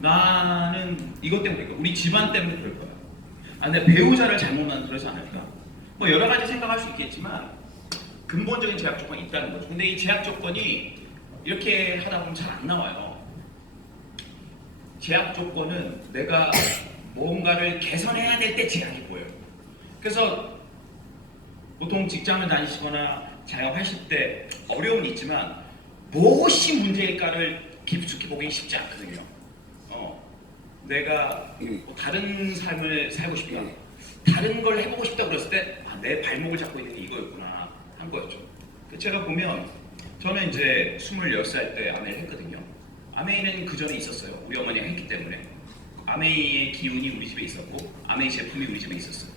나는 이것 때문에 그럴 거야. 우리 집안 때문에 그럴 거야. 아, 근데 배우자를 잘못 만들어서 않을까? 뭐 여러 가지 생각할 수 있겠지만 근본적인 제약 조건이 있다는 거죠. 근데 이 제약 조건이 이렇게 하다 보면 잘 안 나와요. 제약 조건은 내가 뭔가를 개선해야 될 때 제약이 보여요. 그래서 보통 직장을 다니시거나 자영하실 때 어려움이 있지만 무엇이 문제일까를 깊숙이 보기 쉽지 않거든요. 내가 뭐 다른 삶을 살고 싶다, 다른 걸 해보고 싶다 그랬을 때 내 발목을 잡고 있는 게 이거였구나 한 거였죠. 제가 보면 저는 이제 26살 때 아메이를 했거든요. 아메이는 그 전에 있었어요. 우리 어머니가 했기 때문에 아메이의 기운이 우리 집에 있었고 아메이 제품이 우리 집에 있었어요.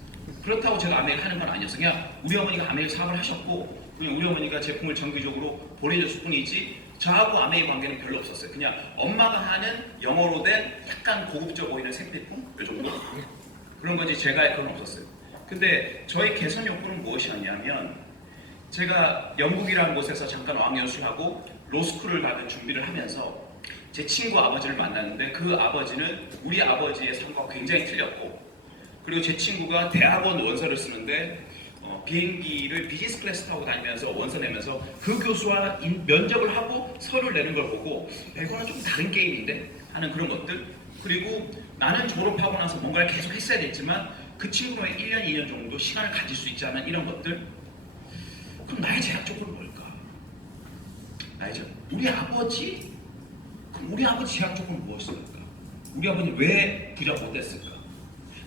그렇다고 제가 아메이를 하는 건 아니었어요. 그냥 우리 어머니가 아메이 사업을 하셨고 그냥 우리 어머니가 제품을 정기적으로 보내줬을 뿐이지 저하고 아메이 관계는 별로 없었어요. 그냥 엄마가 하는 영어로 된 약간 고급져 보이는 색제품 이 정도 그런 거지 제가 할 건 없었어요. 근데 저의 개선 욕구는 무엇이었냐면 제가 영국이라는 곳에서 잠깐 어학연수하고 로스쿨을 가는 준비를 하면서 제 친구 아버지를 만났는데 그 아버지는 우리 아버지의 삶과 굉장히 틀렸고 그리고 제 친구가 대학원 원서를 쓰는데 비행기를 비즈니스 클래스 타고 다니면서 원서 내면서 그 교수와 면접을 하고 서류를 내는 걸 보고 이거는 좀 다른 게임인데 하는 그런 것들 그리고 나는 졸업하고 나서 뭔가를 계속 했어야 됐지만 그 친구는 1년, 2년 정도 시간을 가질 수 있지 않은 이런 것들 그럼 나의 제약 조건은 뭘까? 우리 아버지? 그럼 우리 아버지 제약 조건은 무엇일까? 우리 아버지 왜 부자 못됐을까?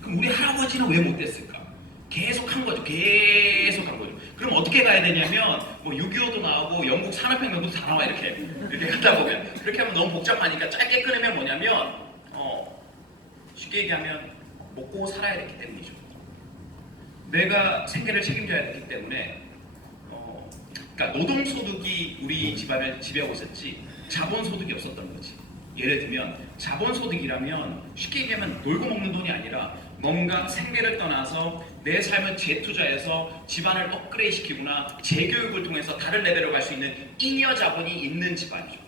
그럼 우리 할아버지는 왜 못됐을까? 계속 한 거죠. 계속 한 거죠. 그럼 어떻게 가야 되냐면 뭐 6.25도 나오고 영국 산업혁명도 다 나와 이렇게 가다 보면 그렇게 하면 너무 복잡하니까 짧게 끊으면 뭐냐면 쉽게 얘기하면 먹고 살아야 됐기 때문이죠. 내가 생계를 책임져야 됐기 때문에 그러니까 노동소득이 우리 집안을 지배하고 있었지 자본소득이 없었던 거지. 예를 들면 자본소득이라면 쉽게 얘기하면 놀고 먹는 돈이 아니라 뭔가 생계를 떠나서 내 삶을 재투자해서 집안을 업그레이드 시키거나 재교육을 통해서 다른 레벨로 갈 수 있는 잉여 자본이 있는 집안이죠.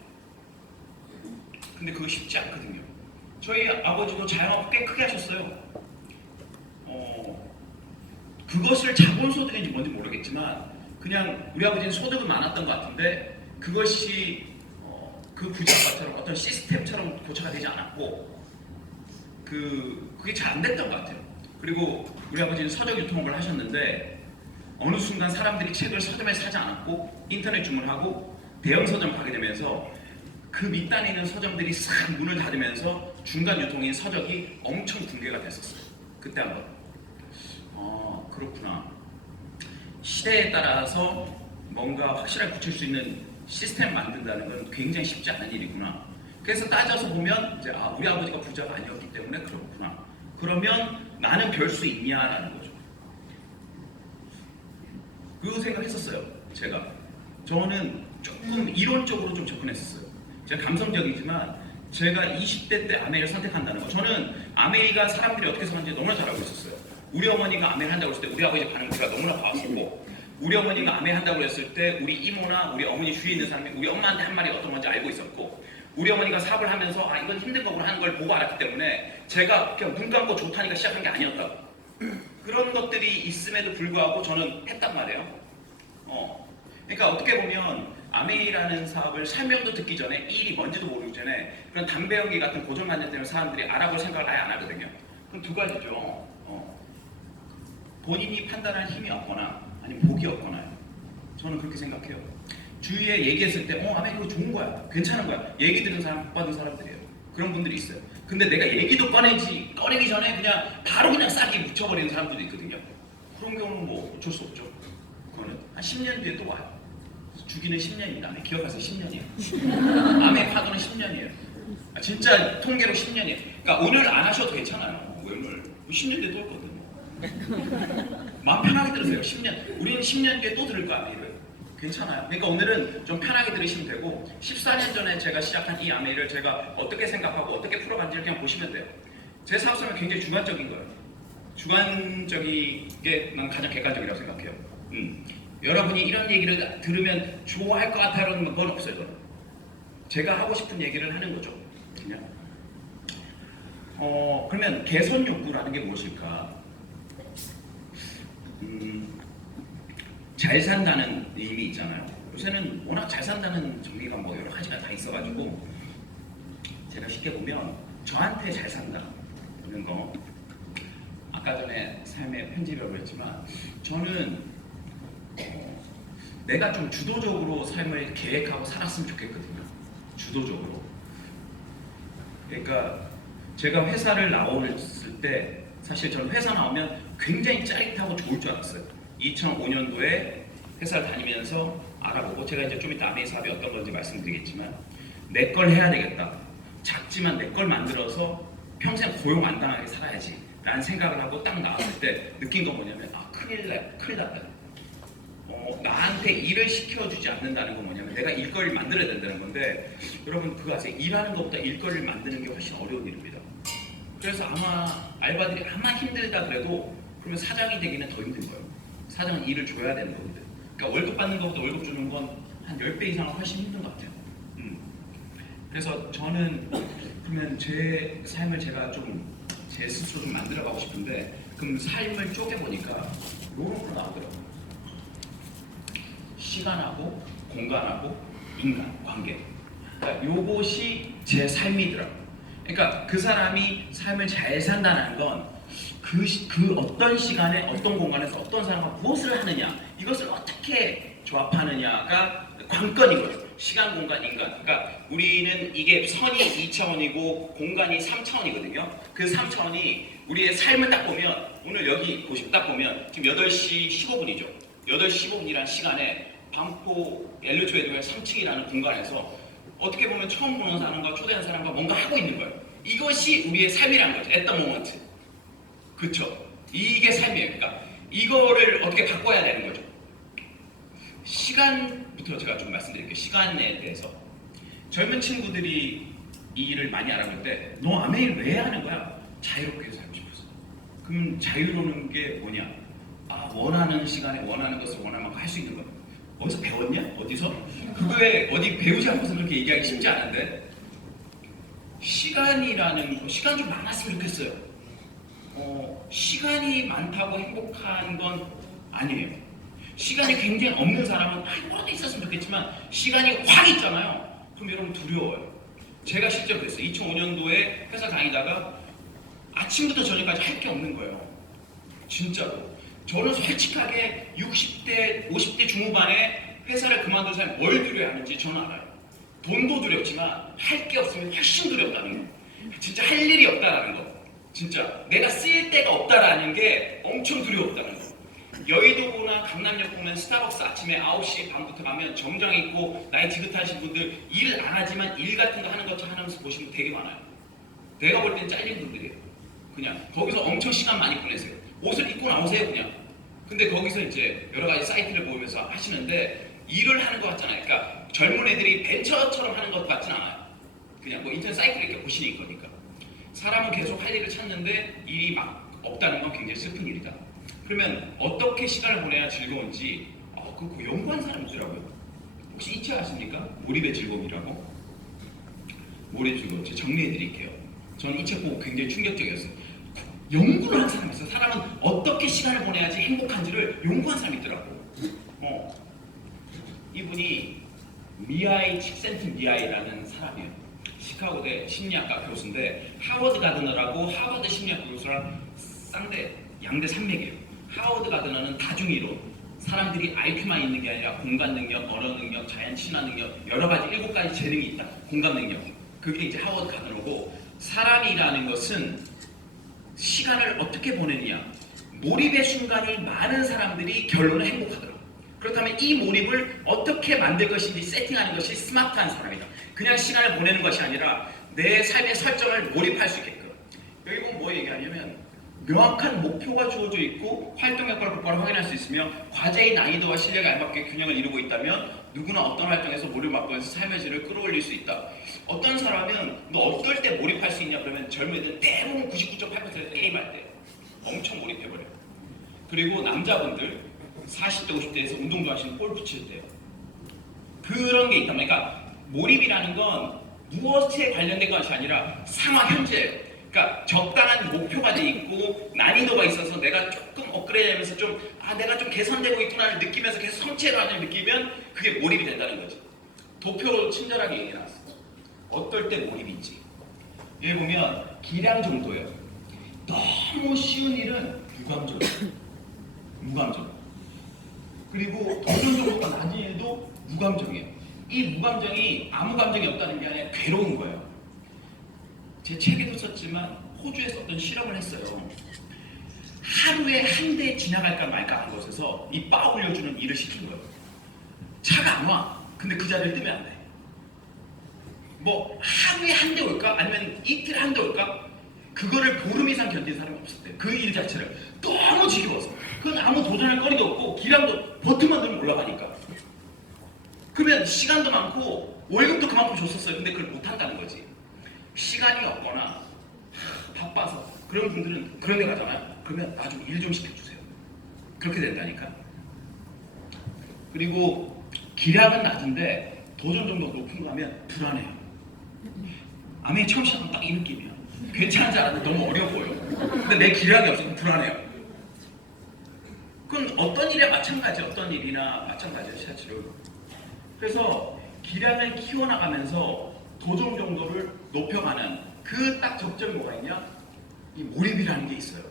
근데 그거 쉽지 않거든요. 저희 아버지도 자영업 꽤 크게 하셨어요. 그것을 자본소득인지 뭔지 모르겠지만 그냥 우리 아버지는 소득은 많았던 것 같은데 그것이 그 부자가처럼 어떤 시스템처럼 고쳐가 되지 않았고 그게 잘 안 됐던 것 같아요. 그리고 우리 아버지는 서적 유통업을 하셨는데 어느 순간 사람들이 책을 서점에서 사지 않았고 인터넷 주문하고 대형 서점 가게 되면서 그 밑단에 있는 서점들이 싹 문을 닫으면서 중간 유통인 서적이 엄청 붕괴가 됐었어요. 그때 한번 그렇구나. 시대에 따라서 뭔가 확실하게 붙일 수 있는 시스템을 만든다는 건 굉장히 쉽지 않은 일이구나. 그래서 따져서 보면 이제 우리 아버지가 부자가 아니었기 때문에 그렇구나. 그러면 나는 별 수 있냐라는 거죠. 그 생각했었어요. 저는 조금 이론적으로 좀 접근했었어요. 제가 감성적이지만 제가 20대 때 아메이를 선택한다는 거. 저는 아메이가 사람들이 어떻게 사는지 너무나 잘 알고 있었어요. 우리 어머니가 아메이 한다고 했을 때 우리 아버지 반응 제가 너무나 봤었고 우리 어머니가 아메이 한다고 했을 때 우리 이모나 우리 어머니 주위에 있는 사람이 우리 엄마한테 한 말이 어떤 건지 알고 있었고 우리 어머니가 사업을 하면서 이건 힘든 거구나 하는 걸 보고 알았기 때문에 제가 그냥 눈 감고 좋다니까 시작한 게 아니었다고. 그런 것들이 있음에도 불구하고 저는 했단 말이에요. 그러니까 어떻게 보면 아메이라는 사업을 설명도 듣기 전에 이 일이 뭔지도 모르기 전에 그런 담배 연기 같은 고정관념 때문에 사람들이 알아볼 생각을 아예 안 하거든요. 그럼 두 가지죠. 본인이 판단할 힘이 없거나 아니면 복이 없거나요. 저는 그렇게 생각해요. 주위에 얘기했을 때 아메이 그거 좋은 거야. 괜찮은 거야. 얘기 들은 사람 복 받은 사람들이에요. 그런 분들이 있어요. 근데 내가 얘기도 꺼내기 전에 그냥 바로 그냥 싹이 묻혀버리는 사람들도 있거든요. 그런 경우는 뭐 어쩔 수 없죠. 그거는 한 10년 뒤에 또 와요. 주기는 10년입니다. 기억하세요. 10년이에요. 아메이 파도는 10년이에요. 진짜 통계로 10년이에요. 그러니까 오늘 안 하셔도 괜찮아요. 오늘 10년 뒤에 또 올거든요. 마음 편하게 들으세요. 10년. 우리는 10년 뒤에 또 들을 거 아메이를. 괜찮아요. 그러니까 오늘은 좀 편하게 들으시면 되고 14년 전에 제가 시작한 이 아메이를 제가 어떻게 생각하고 어떻게 풀어간지를 그냥 보시면 돼요. 제 사업성은 굉장히 주관적인 거예요. 주관적이게 난 가장 객관적이라고 생각해요. 여러분이 이런 얘기를 들으면 좋아할 것 같아라는 건 없어요. 저는. 제가 하고 싶은 얘기를 하는 거죠. 그냥. 그러면 개선 욕구라는 게 무엇일까? 잘 산다는 의미 있잖아요. 요새는 워낙 잘 산다는 정의가 뭐 여러 가지가 다 있어가지고 제가 쉽게 보면 저한테 잘 산다는 거, 아까 전에 삶의 편집이라고 했지만 저는 내가 좀 주도적으로 삶을 계획하고 살았으면 좋겠거든요. 주도적으로. 그러니까 제가 회사를 나왔을 때 사실 저는 회사 나오면 굉장히 짜릿하고 좋을 줄 알았어요. 2005년도에 회사를 다니면서 알아보고, 제가 이제 좀 이따 아메이 사업이 어떤 건지 말씀드리겠지만 내 걸 해야 되겠다. 작지만 내 걸 만들어서 평생 고용 안 당하게 살아야지 라는 생각을 하고 딱 나왔을 때 느낀 건 뭐냐면, 큰일 났다. 나한테 일을 시켜주지 않는다는 건 뭐냐면 내가 일거리를 만들어야 된다는 건데, 여러분 그거 아세요? 일하는 것보다 일거리를 만드는 게 훨씬 어려운 일입니다. 그래서 아마 알바들이 아마 힘들다 그래도 그러면 사장이 되기는 더 힘든 거예요. 사장은 일을 줘야 되는 거거든. 그러니까 월급 받는 것보다 월급 주는 건 한 10배 이상은 훨씬 힘든 것 같아요. 그래서 저는 그러면 제 삶을 제가 좀 제 스스로 좀 만들어가고 싶은데, 그럼 삶을 쪼개보니까 이런 거 나오더라고요. 시간하고 공간하고 인간 관계. 그러니까 요것이 제 삶이더라고요. 그러니까 그 사람이 삶을 잘 산다는 건 그 어떤 시간에 어떤 공간에서 어떤 사람과 무엇을 하느냐, 이것을 어떻게 조합하느냐가 관건인 거죠. 시간, 공간, 인간. 그러니까 우리는 이게 선이 2차원이고 공간이 3차원이거든요. 그 3차원이 우리의 삶을 딱 보면, 오늘 여기 보시고 딱 보면 지금 8시 15분이죠. 8시 15분이라는 시간에 반포 엘리초에도의 3층이라는 공간에서 어떻게 보면 처음 보는 사람과 초대한 사람과 뭔가 하고 있는 거예요. 이것이 우리의 삶이라는 거죠. at the moment. 그쵸? 이게 삶이에요. 그러니까 이거를 어떻게 바꿔야 되는 거죠. 시간부터 제가 좀 말씀드릴게요. 시간에 대해서. 젊은 친구들이 이 일을 많이 알아볼 때, 너 아메일 왜 하는 거야? 자유롭게 살고 싶었어. 그럼 자유로운 게 뭐냐? 원하는 시간에 원하는 것을 원하는 만큼 할 수 있는 거야. 어디서 배웠냐? 어디서? 그거에 어디 배우지 않고서 그렇게 얘기하기 쉽지 않은데, 시간이라는 거, 시간 좀 많았으면 좋겠어요. 시간이 많다고 행복한 건 아니에요. 시간이 굉장히 없는 사람은 뭐라도 있었으면 좋겠지만 시간이 확 있잖아요. 그럼 여러분 두려워요. 제가 실제로 그랬어요. 2005년도에 회사 다니다가 아침부터 저녁까지 할 게 없는 거예요. 진짜로. 저는 솔직하게 60대, 50대 중후반에 회사를 그만둔 사람이 뭘 두려워야 하는지 저는 알아요. 돈도 두렵지만 할 게 없으면 훨씬 두렵다는 거. 진짜 할 일이 없다라는 거. 진짜 내가 쓸 데가 없다라는 게 엄청 두려웠다는 거. 여의도나 강남역 보면 스타벅스 아침에 9시 반부터 가면 정장 입고 나이 지긋하신 분들 일 안 하지만 일 같은 거 하는 것처럼 하면서 보시면 되게 많아요. 내가 볼 땐 잘린 분들이에요. 그냥 거기서 엄청 시간 많이 보내세요. 옷을 입고 나오세요 그냥. 근데 거기서 이제 여러 가지 사이트를 보면서 하시는데 일을 하는 것 같잖아요. 그러니까 젊은 애들이 벤처처럼 하는 것 같진 않아요. 그냥 뭐 인터넷 사이트를 이렇게 보시는 거니까. 사람은 계속 할 일을 찾는데 일이 막 없다는 건 굉장히 슬픈 일이다. 그러면 어떻게 시간을 보내야 즐거운지 그거 연구한 사람이 있더라고요. 혹시 이 책 아십니까? 몰입의 즐거움이라고. 몰입의 즐거움. 제가 정리해 드릴게요. 저는 이 책 보고 굉장히 충격적이었어요. 연구를 한 사람이 있어요. 사람은 어떻게 시간을 보내야지 행복한지를 연구한 사람이 있더라고요. 이분이 미아이 칙센튼 미아이라는 사람이에요. 시카고대 심리학과 교수인데 하워드 가드너라고 하버드 심리학 교수랑 양대 산맥이에요. 하워드 가드너는 다중이론, 사람들이 IQ만 있는 게 아니라 공간 능력, 언어 능력, 자연 친화 능력, 여러 가지 7가지 재능이 있다. 공감 능력. 그게 이제 하워드 가드너고, 사람이라는 것은 시간을 어떻게 보내느냐. 몰입의 순간이 많은 사람들이 결론은 행복하더라고요. 그렇다면 이 몰입을 어떻게 만들 것인지 세팅하는 것이 스마트한 사람이다. 그냥 시간을 보내는 것이 아니라 내 삶의 설정을 몰입할 수 있게끔. 여기 보면 뭐 얘기하냐면, 명확한 목표가 주어져 있고 활동 효과를 곧바로 확인할 수 있으며 과제의 난이도와 실력에 알맞게 균형을 이루고 있다면 누구나 어떤 활동에서 몰입을 맛보면서 삶의 질을 끌어올릴 수 있다. 어떤 사람은 너 어떨 때 몰입할 수 있냐 그러면 젊은 애들은 대부분 99.8% 게임할 때 엄청 몰입해버려요. 그리고 남자분들 40대 50대에서 운동 좋아하시는 골프 칠 때요. 그런 게 있다. 그러니까 몰입이라는 건 무엇에 관련된 것이 아니라 상황 현재. 그러니까 적당한 목표가 돼 있고 난이도가 있어서 내가 조금 업그레이드하면서 내가 좀 개선되고 있구나를 느끼면서 계속 성취를 하는 느끼면 그게 몰입이 된다는 거지. 도표로 친절하게 얘기 나왔어. 어떨 때 몰입인지. 여기 보면 기량 정도예요. 너무 쉬운 일은 무감정이에요. 무감정. 그리고 도전 정도가 낮은 일도 무감정이에요. 이 무감정이 아무 감정이 없다는 게 아니라 괴로운 거예요. 제 책에도 썼지만 호주에서 어떤 실험을 했어요. 하루에 한 대 지나갈까 말까 한 곳에서 이 바 올려주는 일을 시킨 거예요. 차가 안 와. 근데 그 자리를 뜨면 안 돼. 뭐 하루에 한 대 올까? 아니면 이틀에 한 대 올까? 그거를 보름 이상 견딘 사람이 없었대요. 그 일 자체를 너무 지겨워서. 그건 아무 도전할 거리도 없고 기량도 버튼만 누르면 올라가니까. 그러면 시간도 많고 월급도 그만큼 줬었어요. 근데 그걸 못한다는 거지. 시간이 없거나 바빠서 그런 분들은 그런 데 가잖아요. 그러면 나 좀 일 좀 시켜주세요. 그렇게 된다니까. 그리고 기량은 낮은데 도전 정도 높은 거 하면 불안해요. 아메이 처음 시작하면 딱 이 느낌이야. 괜찮은 줄 알았는데 너무 어려워 보여. 근데 내 기량이 없으면 불안해요. 그건 어떤 일에 마찬가지, 어떤 일이나 마찬가지예요, 실제로. 그래서 기량을 키워나가면서 도전 정도를 높여가는 그 딱 적점이 뭐가 있냐? 이 몰입이라는 게 있어요.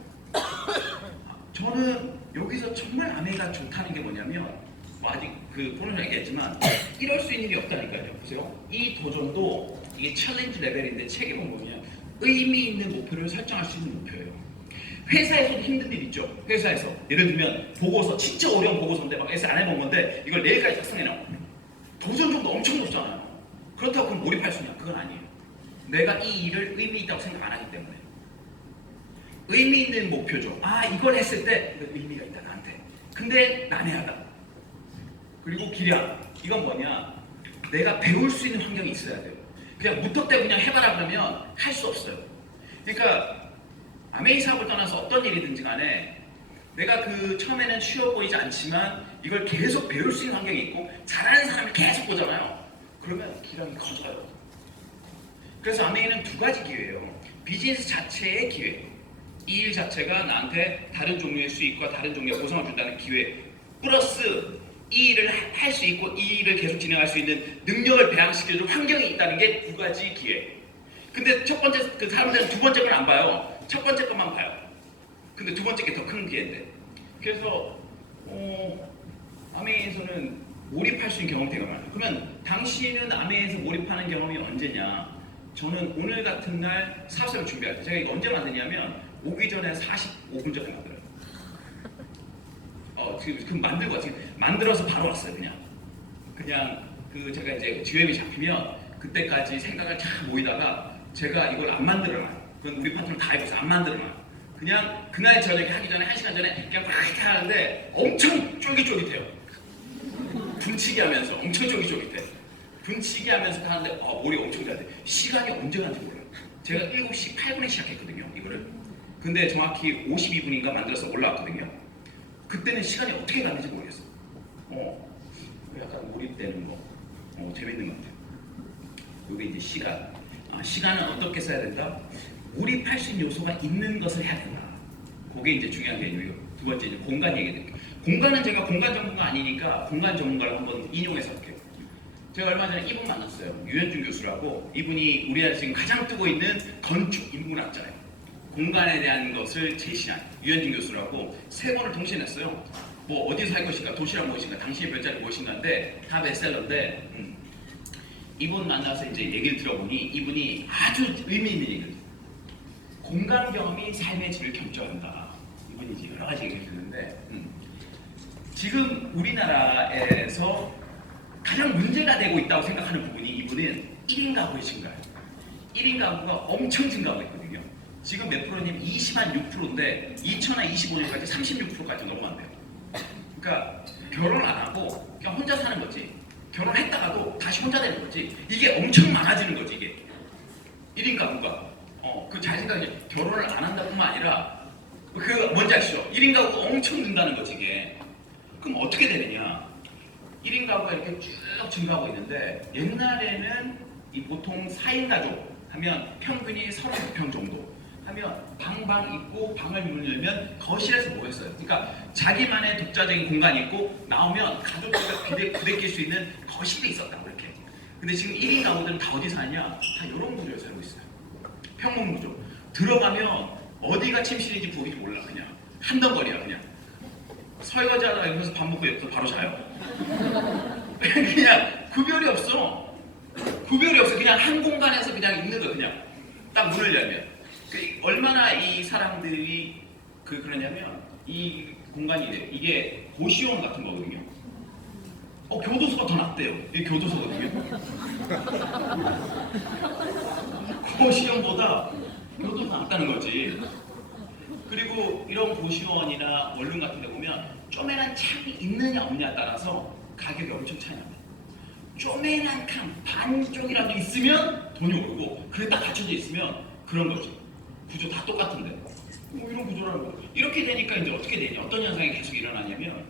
저는 여기서 정말 아메이가 좋다는 게 뭐냐면, 아직 본인은 얘기했지만 이럴 수 있는 일이 없다니까요. 보세요. 이 도전도 이게 챌린지 레벨인데 책에 보면 의미 있는 목표를 설정할 수 있는 목표예요. 회사에서도 힘든 일 있죠. 회사에서 예를 들면 보고서 진짜 어려운 보고서인데 막 에세 안 해본 건데 이걸 내일까지 작성해놔. 도전 정도 엄청 높잖아요. 그렇다고 그럼 몰입할 수 있냐? 그건 아니에요. 내가 이 일을 의미 있다고 생각 안 하기 때문에. 의미 있는 목표죠. 이걸 했을 때 의미가 있다 나한테. 근데 난해하다. 그리고 기량. 이건 뭐냐? 내가 배울 수 있는 환경이 있어야 돼요. 그냥 무턱대고 그냥 해봐라 그러면 할 수 없어요. 그러니까 아메이 사업을 떠나서 어떤 일이든지 간에 내가 처음에는 쉬워 보이지 않지만 이걸 계속 배울 수 있는 환경이 있고 잘하는 사람을 계속 보잖아요. 그러면 기량이 커져요. 그래서 아메이는 두 가지 기회예요. 비즈니스 자체의 기회. 이 일 자체가 나한테 다른 종류의 수익과 다른 종류의 보상을 준다는 기회. 플러스 이 일을 할 수 있고 이 일을 계속 진행할 수 있는 능력을 배양시켜줄 환경이 있다는 게 두 가지 기회. 근데 첫 번째 사람들은 두 번째 건 안 봐요. 첫 번째 것만 봐요. 근데 두 번째 게 더 큰 기회인데. 그래서 아메이에서는 몰입할 수 있는 경험이 되게 많아요. 그러면 당신은 아메이에서 몰입하는 경험이 언제냐? 저는 오늘 같은 날 사업을 준비할 때 제가 이거 언제 만드냐면 오기 전에 45분 전에 만들어요. 지금 만들어서 바로 왔어요. 그냥 제가 이제 GM이 잡히면 그때까지 생각을 쫙 모이다가 제가 이걸 안 만들어놔요. 그건 우리 파트너 다 해봐서 안 만들어놔요. 그냥 그날 저녁에 하기 전에 1시간 전에 그냥 막 이렇게 하는데 엄청 쫄깃쫄깃해요. 분치기 하면서 엄청 쫄깃쫄깃해. 분치기 하면서 하는데 머리 엄청 잘 돼. 시간이 언제 가는지 몰라요. 제가 7시 8분에 시작했거든요. 이거를. 근데 정확히 52분인가 만들어서 올라왔거든요. 그때는 시간이 어떻게 갔는지 모르겠어. 약간 몰입되는 거. 재밌는 것 같아요. 이게 이제 시간. 시간은 어떻게 써야 된다? 몰입할 수 있는 요소가 있는 것을 해야 된다. 그게 이제 중요한 개념이고, 두 번째 이제 공간 얘기해드릴게요. 공간은 제가 공간 전문가 아니니까 공간 전문가를 한번 인용해서 할게요. 제가 얼마 전에 이분 만났어요. 유현준 교수라고. 이분이 우리나라 지금 가장 뜨고 있는 건축 인문학자예요. 공간에 대한 것을 제시한 유현준 교수라고 3권을 동시에 냈어요. 뭐 어디서 할 것인가, 도시락 무엇인가, 당신의 별자리 무엇인가인데 다 베스트셀러인데 이분 만나서 이제 얘기를 들어보니 이분이 아주 의미 있는 얘기를 해요. 공간 경험이 삶의 질을 결정한다. 이분이 이제 여러 가지 얘기를 듣는데 지금 우리나라에서 가장 문제가 되고 있다고 생각하는 부분이 이분은 1인 가구의 증가예요. 1인 가구가 엄청 증가하고 있거든요. 지금 몇 프로냐면 26%인데 2025년까지 36%까지 넘어간대요. 그러니까 결혼 안 하고 그냥 혼자 사는 거지. 결혼했다가도 다시 혼자 되는 거지. 이게 엄청 많아지는 거지 이게. 1인 가구가. 잘 생각해. 결혼을 안 한다뿐만 아니라 뭔지 아시죠? 1인 가구가 엄청 는다는 거지 이게. 그럼 어떻게 되느냐? 1인 가구가 이렇게 쭉 증가하고 있는데 옛날에는 보통 4인 가족 하면 평균이 36평 정도. 하면 방방 있고 방을 문 열면 거실에서 뭐 했어요? 그러니까 자기만의 독자적인 공간이 있고 나오면 가족들과 부대낄 수 있는 거실이 있었다고 이렇게. 근데 지금 1인 가구들은 다 어디 사냐? 다 이런 구조에 살고 있어요. 평문 구조. 들어가면 어디가 침실인지 보기도 몰라. 그냥 한 덩거리야. 그냥 설거지하다가 여기서 밥 먹고 여기서 바로 자요. 그냥 구별이 없어. 구별이 없어. 그냥 한 공간에서 그냥 있는 거. 그냥 딱 문을 열면 얼마나 이 사람들이 그러냐면 이 공간이 이게 고시원 같은 거거든요. 교도소가 더 낫대요. 이게 교도소거든요. 고시원보다 교도소가 낫다는 거지. 그리고 이런 고시원이나 원룸 같은 데 보면 쪼매난 창이 있느냐 없느냐에 따라서 가격이 엄청 차이 납니다. 쪼매난 칸 반쪽이라도 있으면 돈이 오르고 그게 딱 갖춰져 있으면 그런 거지. 구조 다 똑같은데 뭐 이런 구조라는 거. 이렇게 되니까 이제 어떻게 되냐, 어떤 현상이 계속 일어나냐면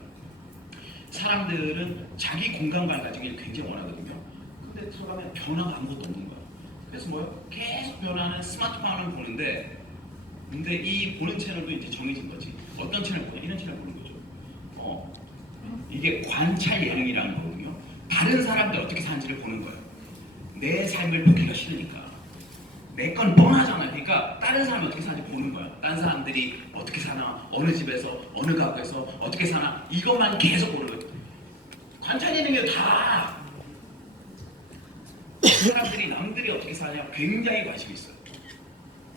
사람들은 자기 공간감 가지기를 굉장히 원하거든요. 근데 들어가면 변화가 아무것도 없는 거야. 그래서 뭐요? 계속 변하는 스마트폰을 보는데 근데 이 보는 채널도 이제 정해진 거지. 어떤 채널 보냐? 이런 채널 보는 거죠. 이게 관찰 예능이라는 거거든요. 다른 사람들 어떻게 사는지를 보는 거예요. 내 삶을 보기가 싫으니까. 내 건 뻔하잖아요. 그러니까 다른 사람이 어떻게 사는지 보는 거야. 다른 사람들이 어떻게 사나, 어느 집에서, 어느 가구에서 어떻게 사나 이것만 계속 보는 거예요. 관찰 예능이 다 사람들이 남들이 어떻게 사냐 굉장히 관심이 있어요.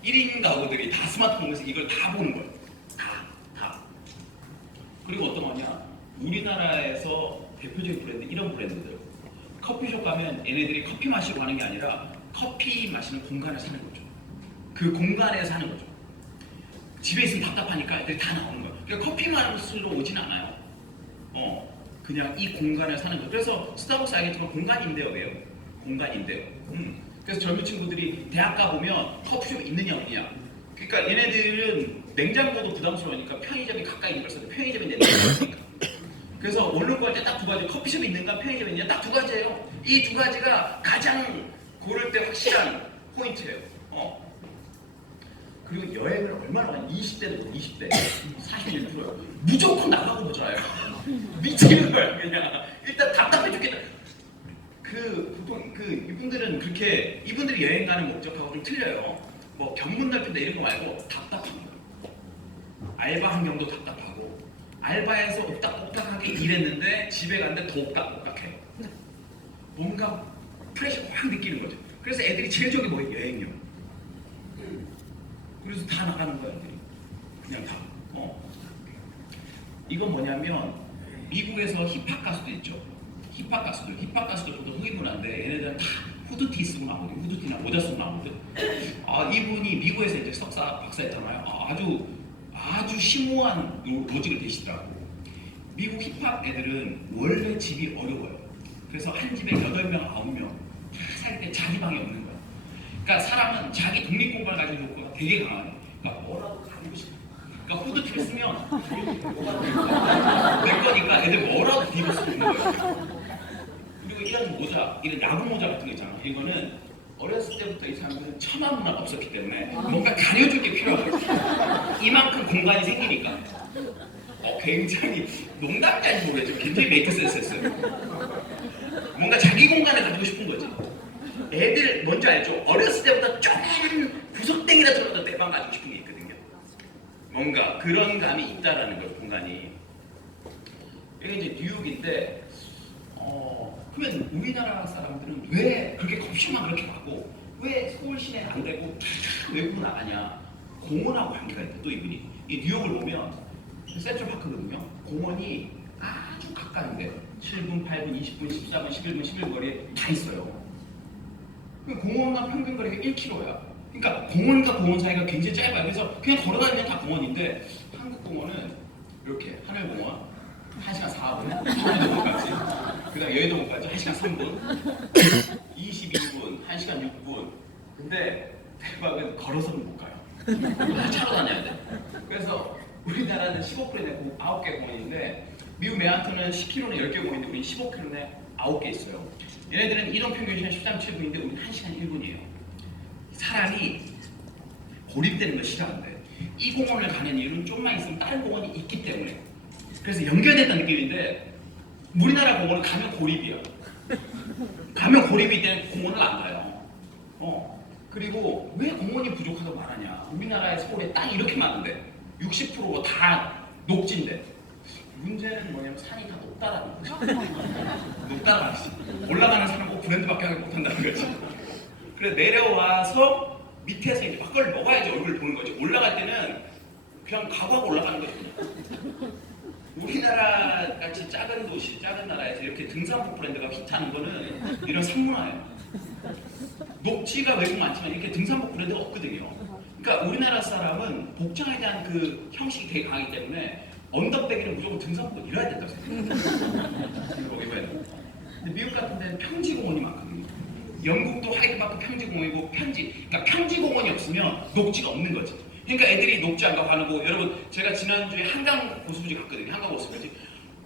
1인 가구들이 다 스마트폰에서 이걸 다 보는 거예요. 다. 그리고 어떤 거냐? 우리나라에서 대표적인 브랜드, 이런 브랜드들. 커피숍 가면 얘네들이 커피 마시고 가는 게 아니라 커피 마시는 공간을 사는 거죠. 그 공간에 사는 거죠. 집에 있으면 답답하니까 애들이 다 나오는 거예요. 그러니까 커피 마시러 오진 않아요. 그냥 이 공간을 사는 거죠. 그래서 스타벅스 알겠지만 공간인데요, 왜요? 공간인데요. 그래서 젊은 친구들이 대학 가보면 커피숍 있느냐 없느냐. 그러니까 얘네들은 냉장고도 부담스러우니까 편의점이 가까이 있는 걸 써도 편의점이 냉장고니까. 그래서 원룸 구할 때 딱 두 가지, 커피숍이 있는가 편의점이 있느냐 딱 두 가지예요. 이 두 가지가 가장 고를 때 확실한 포인트예요. 그리고 여행을 얼마나 많이 20대도 20대 41%요. 무조건 나가고 보잖아요. 미치는 거야 그냥. 일단 답답해 죽겠다. 보통 이분들은 그렇게 이분들이 여행 가는 목적하고 좀 틀려요. 뭐 견문 넓힌다 이런 거 말고 답답한 거예요. 알바 환경도 답답하고 알바에서 옥닥옥닥하게 일했는데 집에 갔는데 더 옥닥옥닥해. 뭔가 프레셔 확 느끼는 거죠. 그래서 애들이 제일 좋은 게 뭐예요? 여행요. 그래서 다 나가는 거야 애들이. 그냥 다. 이건 뭐냐면 미국에서 힙합 가수도 있죠. 힙합 가수들 보통 흑인 문화인데 얘네들은 다 후드티 쓰고 나오거든. 후드티나 모자 쓰고 나오거든. 이분이 미국에서 이제 석사 박사했잖아요. 아주 심오한 로직을 대시더라고. 미국 힙합 애들은 원래 집이 어려워요. 그래서 한 집에 8명, 9명 다 살 때 자기 방이 없는 거야. 그러니까 사람은 자기 독립 공간을 가지고 있고 되게 강하네. 그러니까 뭐라도 가지고 싶어. 그러니까 후드티를 쓰면 내 거니까 애들 뭐라도 입을 수 있는 거예요. 그리고 이런 모자, 이런 야구 모자 같은 거 있잖아. 이거는 어렸을 때부터 이 사람들은 처마 문화가 없었기 때문에 뭔가 가려줄 게 필요하거든요. 이만큼 공간이 생기니까. 굉장히 농담인지 모르겠지만 굉장히 메이크 센스였어요. 뭔가 자기 공간을 가지고 싶은 거지. 애들 뭔지 알죠? 어렸을 때부터 쪼매난 구석탱이라 들어도 내 방 가지고 싶은 게 있거든요. 뭔가 그런 감이 있다라는 거예요, 공간이. 이게 이제 뉴욕인데 그러면 우리나라 사람들은 왜 그렇게 커피숍만 그렇게 가고 왜 서울 시내는 안 되고 외국으로 나가냐? 공원하고 관계가 있다. 또 이분이 이 뉴욕을 보면 센트럴파크거든요. 공원이 아주 가까운데 7분, 8분, 20분, 14분, 11분, 11거리에 다 있어요. 공원과 평균 거리가 1km야. 그러니까 공원과 공원 사이가 굉장히 짧아요. 그래서 그냥 걸어다니면 다 공원인데 한국 공원은 이렇게 하늘공원 1시간 4분, 서울대공원까지, 그 다음 여의도공원까지 1시간 3분, 22분, 1시간 6분. 근데 대박은 걸어서는 못 가요. 다 차로 다녀야 돼. 그래서 우리나라는 15km 내고 9개 공원인데 미국 맨하튼은 10km는 10개 공원인데 우리 15km에 9개 있어요. 얘네들은 이동 평균 시간 13.7분인데 우리는 1시간 1분이에요. 사람이 고립되는 걸 싫어하는데 이 공원을 가는 이유는 좀만 있으면 다른 공원이 있기 때문에 그래서 연결됐다는 느낌인데 우리나라 공원은 가면 고립이야. 가면 고립이 된 공원을 안 가요. 그리고 왜 공원이 부족하다고 말하냐. 우리나라의 서울에 땅이 이렇게 많은데 60%가 다 녹지인데 문제는 뭐냐면 산이 다 높다라는 거지. 높다라는 거지. 올라가는 사람은 꼭 브랜드밖에 하지 못한다는 거지. 그래서 내려와서 밑에서 이제 막걸리 먹어야지 얼굴 보는 거지. 올라갈 때는 그냥 각오하고 올라가는 거지. 그냥. 우리나라 같이 작은 도시, 작은 나라에서 이렇게 등산복 브랜드가 히트하는 거는 이런 산문화예요. 녹지가 외국 많지만 이렇게 등산복 브랜드가 없거든요. 그러니까 우리나라 사람은 복장에 대한 그 형식이 되게 강하기 때문에 언더백이는 무조건 등산복을 입어야 된다고 생각해요. 근데 미국 같은 데는 평지공원이 많거든요. 영국도 하이드파크 평지공원이고 그러니까 평지공원이 없으면 녹지가 없는 거지. 그러니까 애들이 녹지 안 가고 하는 거 여러분 제가 지난주에 한강 고수부지 갔거든요. 한강 고수부지.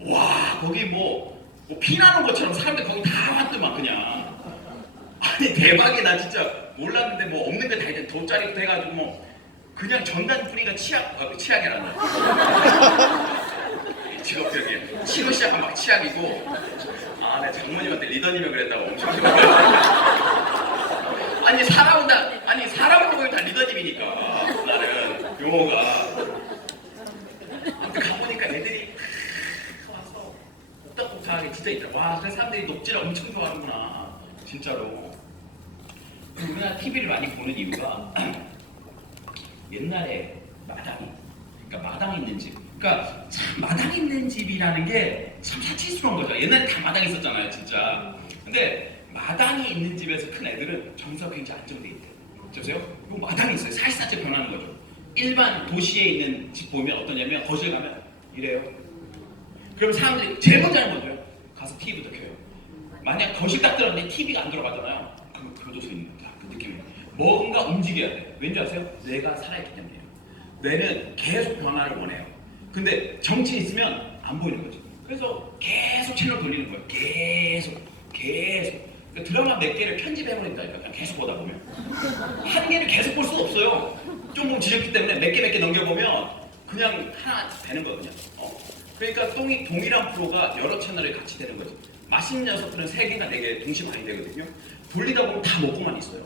와 거기 뭐 피나는 것처럼 사람들 거기 다 왔더만 그냥. 아니 대박이야. 나 진짜 몰랐는데 뭐 없는 거 다 있는데 돗자리부터 해가지고 뭐 그냥 전단 뿌리가 치약이란다. 직업적이야. 치고 시작하면 막 치약이고. 아, 내 장모님한테 리더님이 그랬다고 엄청 아니 사람을 보면 다 리더님이니까 나는 용어가. 아무튼 가보니까 애들이 와서 복닥복닥하게 진짜 있더라. 와, 그래서 사람들이 녹지를 엄청 좋아하는구나. 진짜로. 우리나라 TV를 많이 보는 이유가 옛날에 그러니까 마당 있는 집. 그러니까 참 마당 있는 집이라는 게 참 사치스러운 거죠. 옛날에 다 마당이 있었잖아요, 진짜. 근데 마당이 있는 집에서 큰 애들은 정서가 굉장히 안정돼 있대요. 보세요. 요 마당이 있어요. 살살짝 변하는 거죠. 일반 도시에 있는 집 보면 어떠냐면 거실 가면 이래요. 그럼 사람들이 제일 먼저 하는 거죠. 가서 TV부터 켜요. 만약 거실 딱 들었는데 TV가 안 들어가잖아요. 그럼 교도소 있는 거야. 그 느낌이. 뭔가 움직여야 돼. 왠지 아세요? 뇌가 살아있기 때문이에요. 뇌는 계속 변화를 원해요. 근데 정치 있으면 안 보이는 거죠. 그래서 계속 채널 돌리는 거예요. 계속. 그러니까 드라마 몇 개를 편집해버린다니까. 그냥 계속 보다 보면. 한 개를 계속 볼 수가 없어요. 좀 보면 지겹기 때문에 몇 개 넘겨보면 그냥 하나 되는 거거든요. 그러니까 동일한 프로가 여러 채널에 같이 되는 거죠. 맛있는 녀석들은 3개나 4개 동시에 많이 되거든요. 돌리다 보면 다 먹고만 있어요.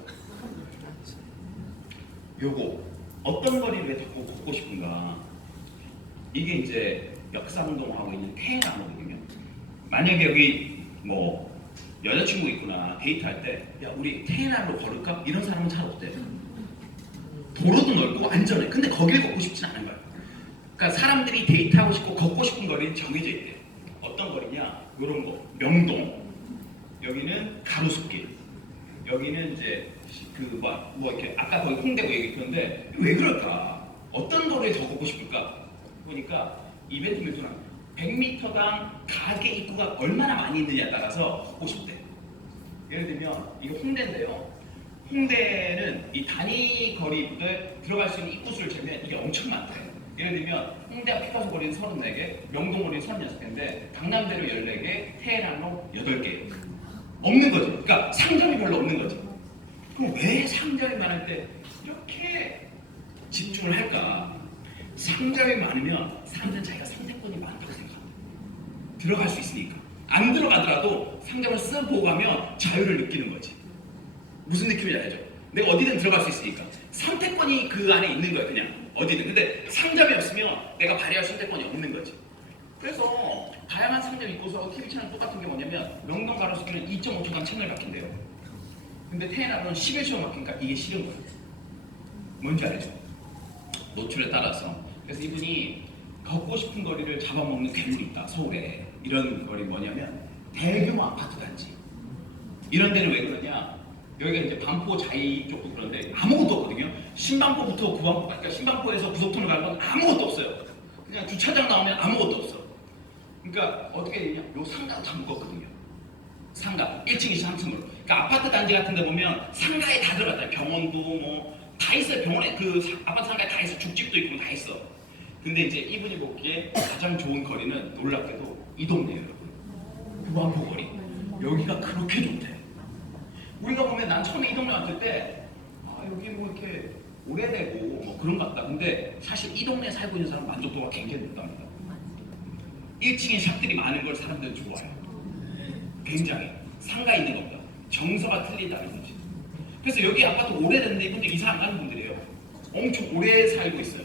요거 어떤 거리를 왜 자꾸 걷고 싶은가. 이게 이제 역사운동하고 있는 태양나무거든요. 만약에 여기 뭐 여자친구 있구나 데이트할 때 야 우리 태양나무로 걸을까? 이런 사람은 잘 없대요. 도로도 넓고 안전해. 근데 거길 걷고 싶진 않은 거예요. 그러니까 사람들이 데이트하고 싶고 걷고 싶은 거리는 정해져 있대요. 어떤 거리냐? 요런 거. 명동. 여기는 가로수길. 여기는 이제 뭐 이렇게 아까 거기 홍대고 얘기했는데 왜 그럴까? 어떤 거리에 더 걷고 싶을까? 보니까 이벤트 밀도는 100m당 가게 입구가 얼마나 많이 있느냐에 따라서 걷고 싶대. 예를 들면 이거 홍대인데요. 홍대는 이 단위 거리에 들어갈 수 있는 입구 수를 재면 이게 엄청 많대. 예를 들면 홍대 앞 피카소 거리는 34개, 명동 거리는 36개인데 강남대로 14개, 테헤란로 8개. 없는 거죠. 그러니까 상점이 별로 없는 거죠. 그럼 왜 상점이 많을 때 이렇게 집중을 할까? 상점이 많으면 사람들은 자기가 선택권이 많다고 생각합니다. 들어갈 수 있으니까. 안 들어가더라도 상점을 쓱 보고 가면 자유를 느끼는 거지. 무슨 느낌인지 알죠? 내가 어디든 들어갈 수 있으니까. 선택권이 그 안에 있는 거야, 그냥. 어디든. 근데 상점이 없으면 내가 발휘할 선택권이 없는 거지. 그래서 다양한 상점이 있고서 TV 채널 똑같은 게 뭐냐면 명동 가로수길은 2.5초간 채널 바뀐대요. 근데 테헤란은 11초 바뀌니까 이게 싫은 거예요. 뭔지 알죠? 노출에 따라서. 그래서 이분이 걷고 싶은 거리를 잡아먹는 괴물이 있다, 서울에. 이런 거리 뭐냐면 대규모 아파트 단지. 이런 데는 왜 그러냐? 여기가 이제 반포 자이 쪽도 그런데 아무것도 없거든요. 신반포부터 구반포, 그러니까 신반포에서 고속터널 가는 건 아무것도 없어요. 그냥 주차장 나오면 아무것도 없어. 그러니까 어떻게 되냐? 요 상가도 다 묶었거든요. 상가 1층, 2층, 3층으로. 그러니까 아파트 단지 같은 데 보면 상가에 다 들어갔다. 병원도 뭐 다 있어요. 병원에 그 아파트 상가에 다 있어. 죽집도 있고 다 있어. 근데 이제 이분이 보기에 가장 좋은 거리는 놀랍게도 이 동네예요, 여러분. 구반포 거리. 여기가 그렇게 좋대. 우리가 보면 난 처음에 이 동네 왔을 때 아, 여기 뭐 이렇게 오래되고 뭐 그런 것 같다. 근데 사실 이 동네에 살고 있는 사람 만족도가 굉장히 높답니다. 1층에 샵들이 많은 걸 사람들은 좋아해요. 굉장히 상가 있는 것보다 정서가 틀리다는 거지. 그래서 여기 아파트 오래됐는데 이분들 이사 안 가는 분들이에요. 엄청 오래 살고 있어요.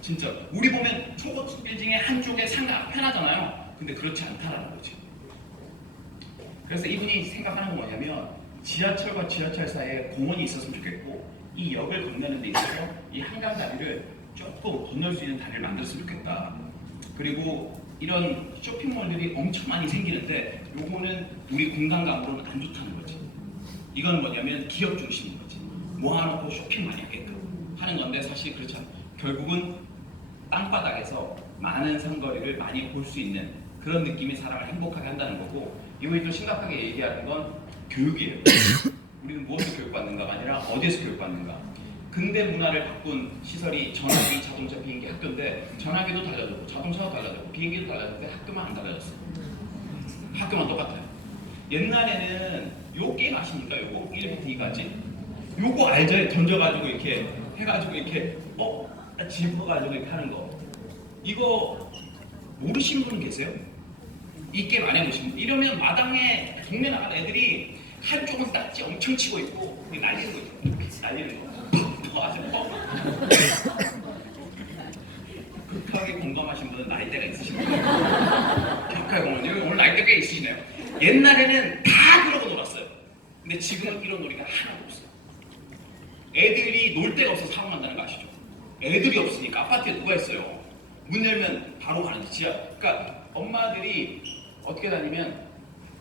진짜 우리 보면 초고층 빌딩의 한쪽에 상가 편하잖아요. 근데 그렇지 않다라는 거지. 그래서 이분이 생각하는 건 뭐냐면 지하철과 지하철 사이에 공원이 있었으면 좋겠고 이 역을 건너는 데 있어서 이 한강 다리를 조금 건널 수 있는 다리를 만들었으면 좋겠다. 그리고 이런 쇼핑몰들이 엄청 많이 생기는데 요거는 우리 공간감으로는 안 좋다는 거지. 이건 뭐냐면 기업 중심인 거지. 모아놓고 쇼핑 많이 하게끔 하는 건데 사실 그렇지 않아. 결국은 땅바닥에서 많은 상거리를 많이 볼 수 있는 그런 느낌이 사람을 행복하게 한다는 거고, 이번에 또 심각하게 얘기하는 건 교육이에요. 우리는 무엇을 교육받는가가 아니라 어디에서 교육받는가. 근대 문화를 바꾼 시설이 전화기, 자동차, 비행기, 학교인데 전화기도 달라졌고 자동차도 달라졌고 비행기도 달라졌는데 학교만 안 달라졌어. 학교만 똑같아요. 옛날에는 요 게임 아십니까? 요거 1부터 2까지 요거 알죠? 던져가지고 이렇게 해가지고 이렇게 짚어가지고 이렇게 하는 거. 이거 모르시는 분 계세요? 이 게임 안 해보신 분? 이러면 마당에 동네 나가는 애들이 한쪽은 딱지 엄청 치고 있고 날리는 거 있죠. 이렇게 날리는 거. 아주 극하게 공감하신 분은 나이대가 있으신 분이에요. 극하게 공감. 오늘 나이대가 꽤 있으시네요. 옛날에는 다 그러고 놀았어요. 근데 지금은 이런 놀이가 하나도 없어요. 애들이 놀 데가 없어서 사고 난다는 거 아시죠? 애들이 없으니까 아파트에 누가 있어요? 문 열면 바로 가는 지하. 그러니까 엄마들이 어떻게 다니면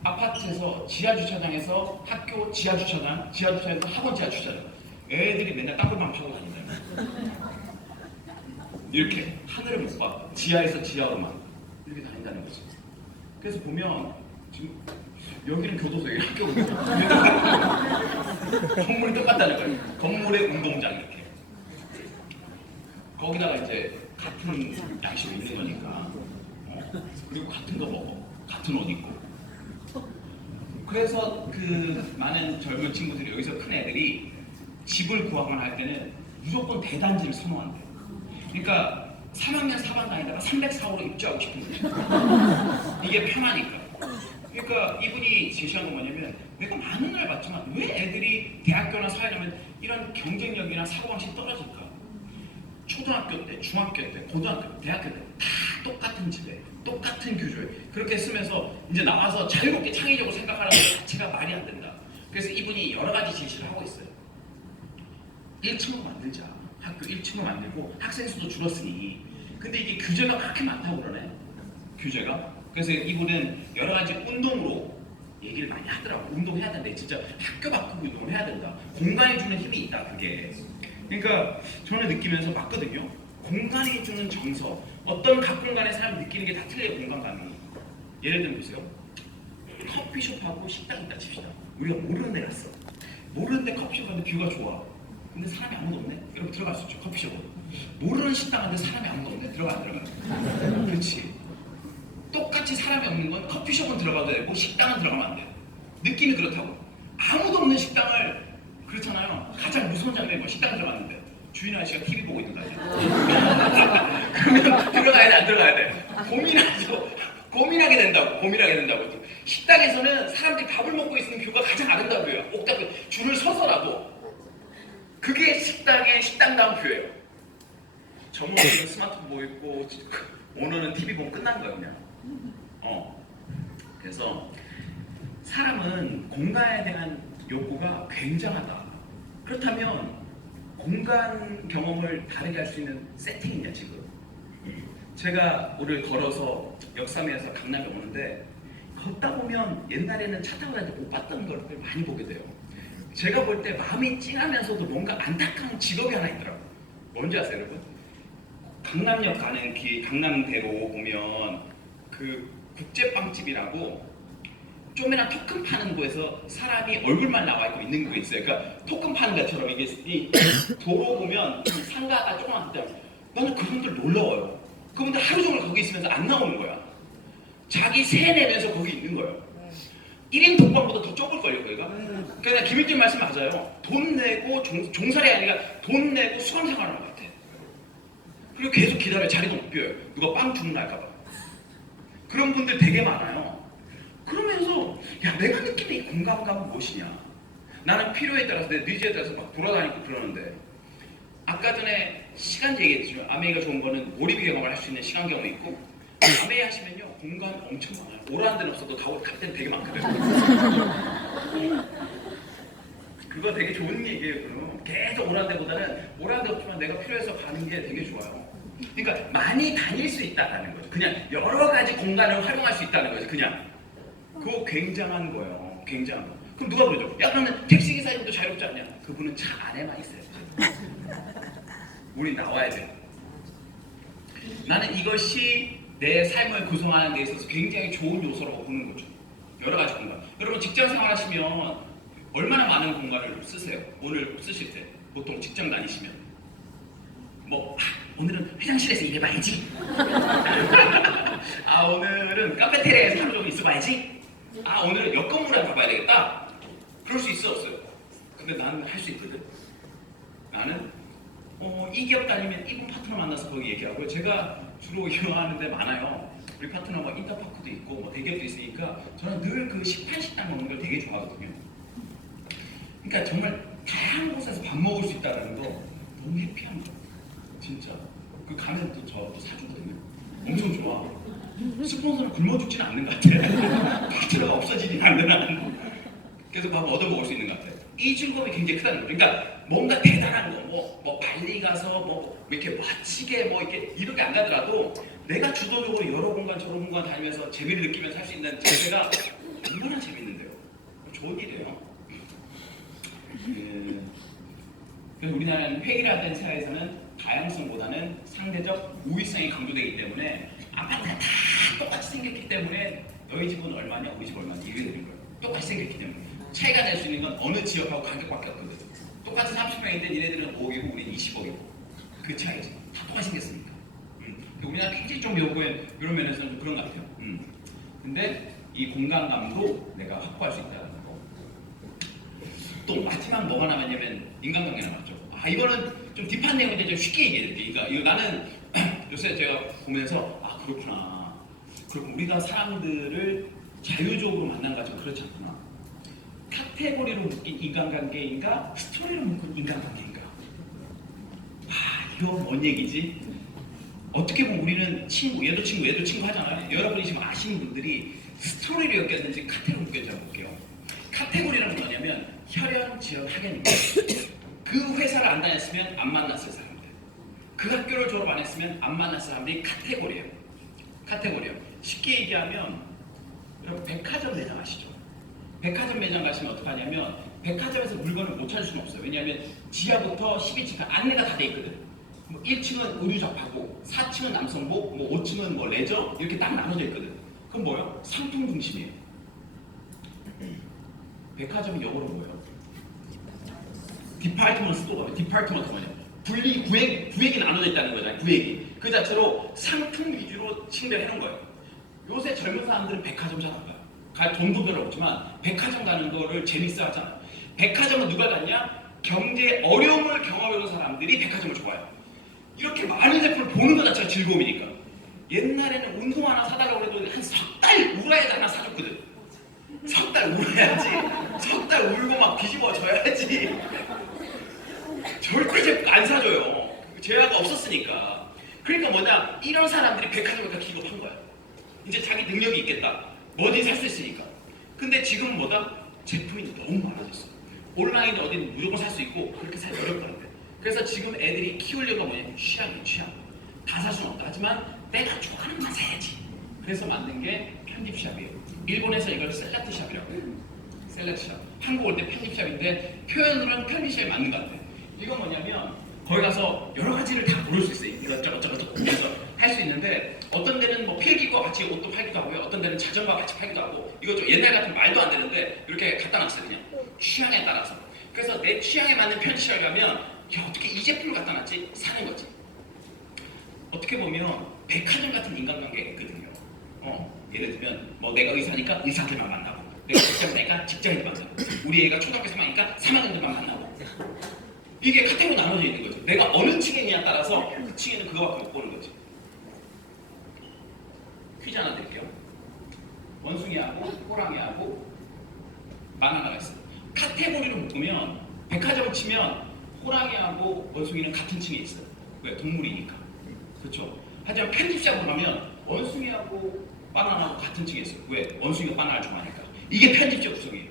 아파트에서 지하 주차장에서 학교 지하 주차장, 지하 주차장에서 학원 지하 주차장. 애들이 맨날 땅굴만 파고 다닌다. 이렇게 하늘을 못 봐. 지하에서 지하로만 이렇게 다닌다는 거지. 그래서 보면 지금 여기는 교도소, 여기 학교고 건물이 똑같다는 거예요. 건물에 운동장 이렇게. 거기다가 이제 같은 양식이 있는 거니까. 그리고 같은 거 먹어. 같은 옷 입고. 그래서 그 많은 젊은 친구들이 여기서 큰 애들이 집을 구하거나 할 때는 무조건 대단지를 선호한대요. 그러니까 3학년 4반 다니다가 304호로 입주하고 싶은 거예요. 이게 편하니까. 그러니까 이분이 제시한 건 뭐냐면 내가 많은 걸 봤지만 왜 애들이 대학교나 사회라면 이런 경쟁력이나 사고방식이 떨어질까? 초등학교 때, 중학교 때, 고등학교 때, 대학교 때 다 똑같은 집에 똑같은 교조에 그렇게 쓰면서 이제 나와서 자유롭게 창의적으로 생각하는 것 자체가 말이 안 된다. 그래서 이분이 여러 가지 제시를 하고 있어요. 1층으로 만들자. 학교 1층으로 만들고 학생 수도 줄었으니. 근데 이게 규제가 그렇게 많다고 그러네. 규제가. 그래서 이분은 여러 가지 운동으로 얘기를 많이 하더라고. 운동해야 된다. 진짜 학교 바꾸고 운동을 해야 된다. 공간이 주는 힘이 있다. 그게. 그러니까 저는 느끼면서 봤거든요. 공간이 주는 정서. 어떤 각 공간의 사람이 느끼는 게 다 틀려요. 공간감이. 예를 들면 보세요. 커피숍하고 식당 있다 칩시다. 우리가 모르는 데 갔어. 모르는 데 커피숍 가는데 뷰가 좋아. 근데 사람이 아무도 없네? 여러분 들어갈 수 있죠. 커피숍은. 모르는 식당 가는데 사람이 아무도 없네. 들어가 안 들어가? 그렇지. 똑같이 사람이 없는 건 커피숍은 들어가도 되고 식당은 들어가면 안 돼. 느낌이 그렇다고. 아무도 없는 식당을 그렇잖아요. 가장 무서운 장면이 뭐 식당 들어갔는데 주인 아저씨가 TV 보고 있는 거 아니야? 그러면 들어가야 돼, 안 들어가야 돼? 고민하게 된다고. 식당에서는 사람들이 밥을 먹고 있으면 뷰가 가장 아름다워요. 옥탑 줄을 서서라도. 그게 식당다운 뷰예요. 전문가는 스마트폰 보고 있고 오너는 TV 보면 끝난 거예요, 그냥. 그래서 사람은 공간에 대한 욕구가 굉장하다. 그렇다면 공간 경험을 다르게 할 수 있는 세팅이냐 지금. 제가 오늘 걸어서 역삼에서 강남에 오는데 걷다 보면 옛날에는 차 타고 다닐 때 못 봤던 것들 많이 보게 돼요. 제가 볼 때 마음이 찡하면서도 뭔가 안타까운 직업이 하나 있더라고요. 뭔지 아세요, 여러분? 강남역 가는 길, 강남대로 보면 그 국제빵집이라고 좀이나 토큰 파는 곳에서 사람이 얼굴만 나와 있고 있는 거 있어요. 그러니까 토큰 파는 것처럼 이게 이 도로 보면 상가가 조그맣다. 나는 그분들 놀라워요. 그분들 하루 종일 거기 있으면서 안 나오는 거야. 자기 세 내면서 거기 있는 거예요. 1인 독방보다 더 적을걸요, 거기가. 그러니까 김일중 말씀 맞아요. 돈 내고 종살이 아니라 돈 내고 수강생활하는 것 같아. 그리고 계속 기다려. 자리도 못 비워요. 누가 빵 주문할까봐. 그런 분들 되게 많아요. 그러면서 야, 내가 느끼는 이 공감감은 무엇이냐. 나는 필요에 따라서 내 니즈에 따라서 막 돌아다니고 그러는데 아까 전에 시간 얘기했지만 아메이가 좋은 거는 몰입 경험을 할 수 있는 시간 경험이 있고 아메이 하시면요 공간이 엄청 많아요. 오라는 데는 없어도 갈 때는 되게 많거든요. 그거 되게 좋은 얘기예요. 그럼 계속 오라는 데보다는 오라는 데 없지만 내가 필요해서 가는 게 되게 좋아요. 그러니까 많이 다닐 수 있다는 거죠. 그냥 여러 가지 공간을 활용할 수 있다는 거죠. 그냥 그거 굉장한 거예요. 굉장한 거. 그럼 누가 그러죠? 야, 그러면 택시기사님도 자유롭지 않냐? 그분은 차 안에만 있어요. 우리 나와야 돼요. 나는 이것이 내 삶을 구성하는 데 있어서 굉장히 좋은 요소라고 보는 거죠. 여러 가지 공간. 여러분 직장 생활하시면 얼마나 많은 공간을 쓰세요? 오늘 쓰실 때 보통 직장 다니시면 오늘은 화장실에서 일해봐야지. 아, 오늘은 카페테리아에서 하루 종일 있어봐야지. 아, 오늘은 여건물을 가봐야 되겠다. 그럴 수 있어 없어요? 근데 나는 할 수 있거든. 나는 이 기업 다니면 이분 파트너 만나서 거기 얘기하고 제가 주로 이용하는 데 많아요. 우리 파트너 인터파크도 있고 대기업도 있으니까 저는 늘 그 식판 먹는 걸 되게 좋아하거든요. 그러니까 정말 다양한 곳에서 밥 먹을 수 있다는 거 너무 해피한 거. 진짜. 그 가면 또 저 사주거든요. 엄청 좋아. 스폰서는 굶어 죽지는 않는 것 같아. 파트너가 없어지진 않는. 그래서 밥 얻어 먹을 수 있는 것 같아. 이 즐거움이 굉장히 크다는 거죠. 그러니까 뭔가 대단한 거, 발리 가서 이렇게 멋지게 이렇게 안 가더라도 내가 주도적으로 여러 공간 저런 공간 다니면서 재미를 느끼면서 할 수 있는 자세가 얼마나 재밌는데요. 좋은 일이에요. 그래서 우리나라는 회의라는 사회에서는 다양성보다는 상대적 우위성이 강조되기 때문에 아파트가 다 똑같이 생겼기 때문에 너희 집은 얼마냐, 우리 집 얼마냐 이렇게 되는 거예요. 똑같이 생겼기 때문에 차이가 낼 수 있는 건 어느 지역하고 가격밖에 없거든. 똑같은 30평인데 니네들은 5억이고 우리는 20억이고 그 차이지. 다 똑같이 생겼으니까. 우리나라 굉장히 좀 이런 면에서는 좀 그런 것 같아요. 근데 이 공간감도 내가 확보할 수 있다는 거. 또 마지막 뭐가 남았냐면 인간관계 남았죠. 아, 이거는 좀 딥한 내용인데 좀 쉽게 얘기해드릴게요. 그러니까 이거 나는 요새 제가 보면서 아, 그렇구나. 그럼 우리가 사람들을 자유적으로 만난 것처럼 그렇지 않구나. 카테고리로 묶인 인간관계인가 스토리로 묶인 인간관계인가. 아, 이거 뭔 얘기지? 어떻게 보면 우리는 친구, 얘도 친구 하잖아요. 여러분이 지금 아시는 분들이 스토리로 엮였는지 카테고리로 엮였는지 볼게요. 카테고리라는 건 뭐냐면 혈연, 지연, 학연입니다. 그 회사를 안 다녔으면 안 만났을 사람들. 그 학교를 졸업 안 했으면 안 만났을 사람들이 카테고리예요. 카테고리요. 쉽게 얘기하면 여러분 백화점 매장 아시죠? 백화점 매장 가시면 어떡하냐면 백화점에서 물건을 못 찾을 수는 없어요. 왜냐하면 지하부터 12층까지 안내가 다 돼 있거든. 1층은 의류 잡하고 4층은 남성복, 5층은 레저 이렇게 딱 나눠져 있거든. 그럼 뭐야? 상품 중심이에요. 백화점이 영어로 뭐예요? 디파트먼트 스토어가 디파트먼트 뭐냐? 구획이 나눠져 있다는 거잖아요. 구획이. 그 자체로 상품 위주로 층별해 놓은 거예요. 요새 젊은 사람들은 백화점 잘 안 가요. 갈 돈도 별로 없지만 백화점 가는 거를 재밌어 하잖아요. 백화점은 누가 갔냐? 경제 어려움을 경험해본 사람들이 백화점을 좋아해요. 이렇게 많은 제품을 보는 것 자체가 즐거움이니까. 옛날에는 운동 하나 사달라고 해도 한 석 달 울어야 하나 사줬거든. 석 달 울어야지. 석 달 울고 막 뒤집어져야지. 절대 제품 안 사줘요. 제약가 없었으니까. 그러니까 뭐냐, 이런 사람들이 백화점을 다 기겁한 거야. 이제 자기 능력이 있겠다. 뭐든 살 수 있으니까. 근데 지금은 뭐다? 제품이 너무 많아졌어. 온라인에 어디는 무조건 살 수 있고 그렇게 사기 어렵다는데. 그래서 지금 애들이 키우려고 뭐냐면 취향이에요, 취향. 다 살 수는 없다. 하지만 내가 좋아하는 건 사야지. 그래서 만든 게 편집샵이에요. 일본에서 이걸 셀렉트샵이라고 해요. 셀렉트샵. 한국 올 때 편집샵인데 표현으로는 편집샵이 맞는 것 같아요. 이건 뭐냐면 거기 가서 여러 가지를 다 고를 수 있어요. 이것저것 보면서 할 수 있는데 어떤 데는 필기과 같이 옷도 팔기도 하고요. 어떤 데는 자전거와 같이 팔기도 하고 이거 좀 옛날 같은 말도 안 되는데 이렇게 갖다 놨어요. 그냥 취향에 따라서. 그래서 내 취향에 맞는 편집샵에 가면 야, 어떻게 이 제품을 갖다 놨지? 사는 거지. 어떻게 보면 백화점 같은 인간관계가 있거든요. 예를 들면 내가 의사니까 의사들만 만나고 내가 직장이니까 직장인들 만나고, 우리 애가 초등학교 3학년이니까 3학년들만 만나고. 이게 카테고리 나눠져 있는 거죠. 내가 어느 층이냐에 따라서 그 층에는 그거밖에 못 보는 거지. 퀴즈 하나 드릴게요. 원숭이하고 호랑이하고 바나나가 있어요. 카테고리를 묶으면 백화점 치면 호랑이하고 원숭이는 같은 층에 있어요. 왜? 동물이니까. 그렇죠? 하지만 편집샵으로 가면 원숭이하고 바나나하고 같은 층에 있어요. 왜? 원숭이가 바나나를 좋아하니까. 이게 편집적 구성이에요.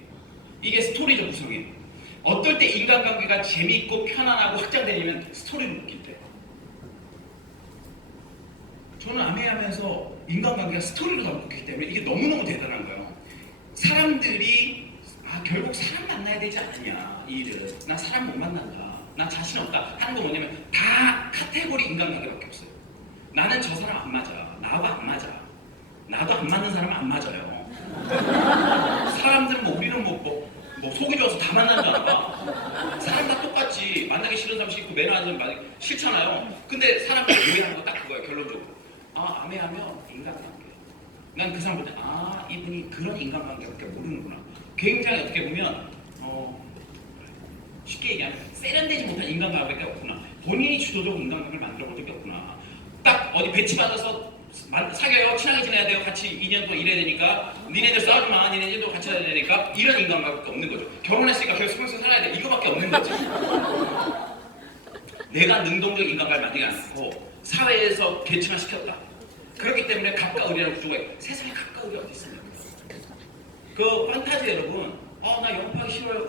이게 스토리적 구성이에요. 어떨 때 인간관계가 재미있고 편안하고 확장되냐면 스토리를 묶일 때. 저는 아메하면서 인간관계가 스토리로 다 묶이기 때문에 이게 너무너무 대단한 거예요. 사람들이 결국 사람 만나야 되지 않느냐, 이 일을. 나 사람 못 만난다, 나 자신 없다 하는 거 뭐냐면 다 카테고리 인간관계밖에 없어요. 나는 저 사람 안 맞아, 나하고 안 맞아, 나도 안 맞는 사람은 안 맞아요. 사람들은 뭐 우리는 뭐 속이 좋아서 다 만나는 줄 알아. 사람 다 똑같지. 만나기 싫은 사람 싫고 매너하는 사람 싫잖아요. 근데 사람들이 오해하는 거 딱 그거예요. 결론적으로 아메하면 인간관계. 난 그 사람 볼 때 이분이 그런 인간관계밖에 모르는구나. 굉장히 어떻게 보면 쉽게 얘기하면 세련되지 못한 인간관계가 없구나. 본인이 주도적으로 인간관계를 만들어 본 적이 없구나. 딱 어디 배치받아서 사귀어요, 친하게 지내야 돼요, 같이 2년 동안 일해야 되니까, 니네들 싸우지 마, 니네들도 같이 살아야 되니까, 이런 인간관계가 없는 거죠. 결혼했으니까 결국 평생 살아야 돼, 이거밖에 없는 거지. 내가 능동적 인간관계를 만들지 않고 사회에서 계층화 시켰다. 그렇기 때문에 가까우리라는 구조가 있고, 세상에 가까우리 어디 있습니까? 그 판타지 여러분, 나 영업하기 싫어요,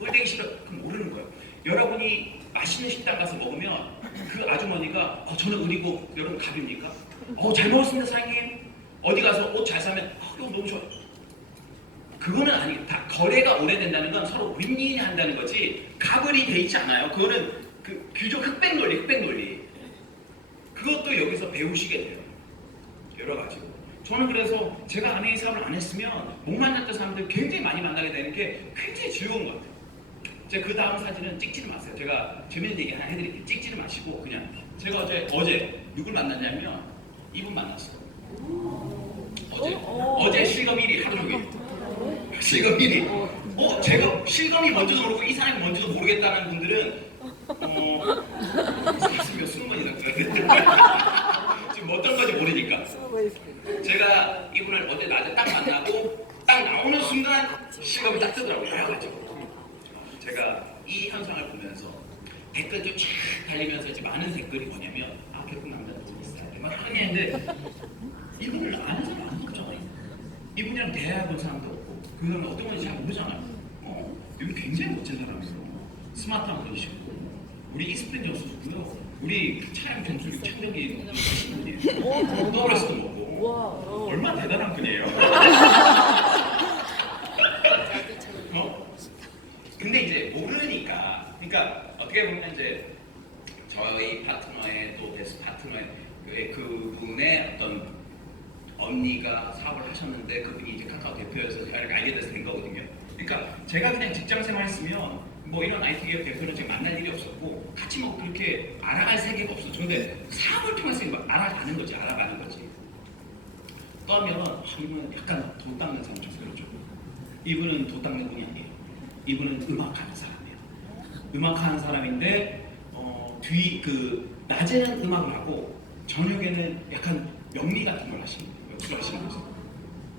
을되기 싫어요, 그럼 모르는 거예요. 여러분이 맛있는 식당 가서 먹으면 그 아주머니가 저는 을이고 여러분 갑입니까? 잘 먹었습니다 사장님. 어디 가서 옷 잘 사면 이거 너무 좋아요. 그거는 아니에요. 다 거래가 오래된다는 건 서로 윈윈이 한다는 거지 갑을이 돼 있지 않아요. 그거는 그 규적 흑백 논리. 그것도 여기서 배우시게 돼요. 여러 가지로. 저는 그래서 제가 아내의 사업을 안 했으면 못 만났던 사람들 굉장히 많이 만나게 되는 게 굉장히 즐거운 것 같아요. 제가 그 다음 사진은 찍지를 마세요. 제가 재밌는 얘기 하나 해드릴게요. 찍지를 마시고 그냥 제가 어제 누굴 만났냐면 이분 만났어요. 어제 실검 1위 하루 종일. 실검 1위. 제가 실검이 뭔지도 모르고 이 사람이 뭔지도 모르겠다는 분들은 가슴이 몇 수만 번이나 지금 어떤 건지 모르니까. 제가 이분을 어제 낮에 딱 만나고 딱 나오는 순간 실검이 딱 뜨더라고요. 여러 가지고. 제가 이 현상을 보면서 댓글도 쫙 달리면서 이제 많은 댓글이 뭐냐면 결국 남자도 있어요. 막 하는 얘기인데 이분을 아는 사람 안 없잖아요. 이분이랑 대화해본 사람도 없고 그 사람은 어떤 건지 잘 모르잖아요. 이분 굉장히 멋진 사람이에요. 스마트한 분이시고 우리 이스프린 교수고요. 우리 촬영 점수를 창작이 하시는 분이에요. 더블에서도 먹고 얼마나 대단한 분이에요. 근데 이제 모르니까, 그러니까 어떻게 보면 이제 저희 파트너의 또 베스트 파트너의 그분의 어떤 언니가 사업을 하셨는데 그분이 이제 카카오 대표여서 이렇게 알게 돼서 된 거거든요. 그러니까 제가 그냥 직장 생활했으면 뭐 이런 IT 기업 대표를 지금 만날 일이 없었고 같이 뭐 그렇게 알아갈 세계가 없었죠. 근데 사업을 통해서 알아가는 거지, 알아가는 거지. 또 하면 이분은 약간 도 닦는 사람 좀 그렇죠. 이분은 도 닦는 분이 아니에요. 이분은 음악하는 사람이에요. 음악하는 사람인데 낮에는 음악을 하고 저녁에는 약간 명리 같은 걸 하시는 거예요. 연출하시는 거죠.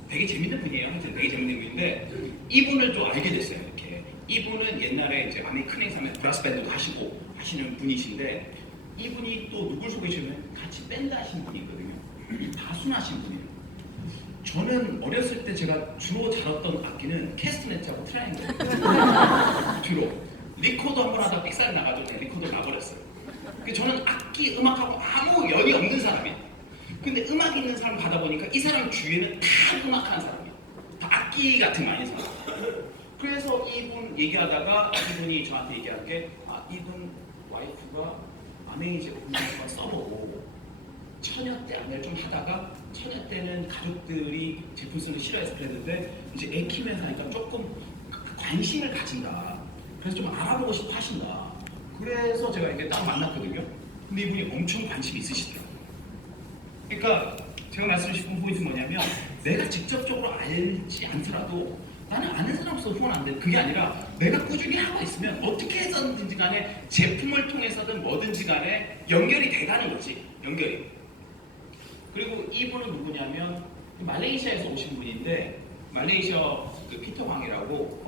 되게 재밌는 분이에요. 하여튼 되게 재밌는 분인데 이분을 또 알게 됐어요. 이렇게 이분은 옛날에 이제 아미 큰 행사면 브라스 밴드도 하시고 하시는 분이신데 이분이 또 누굴 소개시면 같이 밴드 하신 분이 있거든요. 가수나 하신 분이에요. 저는 어렸을 때 제가 주로 다뤘던 악기는 캐스트넷하고 트라이앵글 주로 리코더 한번 하다가 삑사리 나가지고 그냥 리코더 놔버렸어요. 저는 악기 음악하고 아무 연이 없는 사람이에요. 근데 음악 있는 사람 받아보니까 이 사람 주위에는 다 음악하는 사람이에요. 다 악기 같은 거 아닌 사람. 그래서 이분 얘기하다가 이분이 저한테 얘기한 게 이분 와이프가 아메이제 공부한 써보고 처녀 때 아내를 좀 하다가 처녀 때는 가족들이 제품 쓰는 싫어해서 그랬는데 이제 애 키면서 하니까 조금 관심을 가진다. 그래서 좀 알아보고 싶어 하신다. 그래서 제가 이게 딱 만났거든요. 근데 이분이 엄청 관심이 있으시더라고요. 그러니까 제가 말씀드리고 싶은 포인트는 뭐냐면 내가 직접적으로 알지 않더라도 나는 아는 사람 없어 후원 안 돼. 그게 아니라 내가 꾸준히 하고 있으면 어떻게 해서든지 간에 제품을 통해서든 뭐든지 간에 연결이 돼가는 거지. 연결이. 그리고 이분은 누구냐면 말레이시아에서 오신 분인데 말레이시아 그 피터 광이라고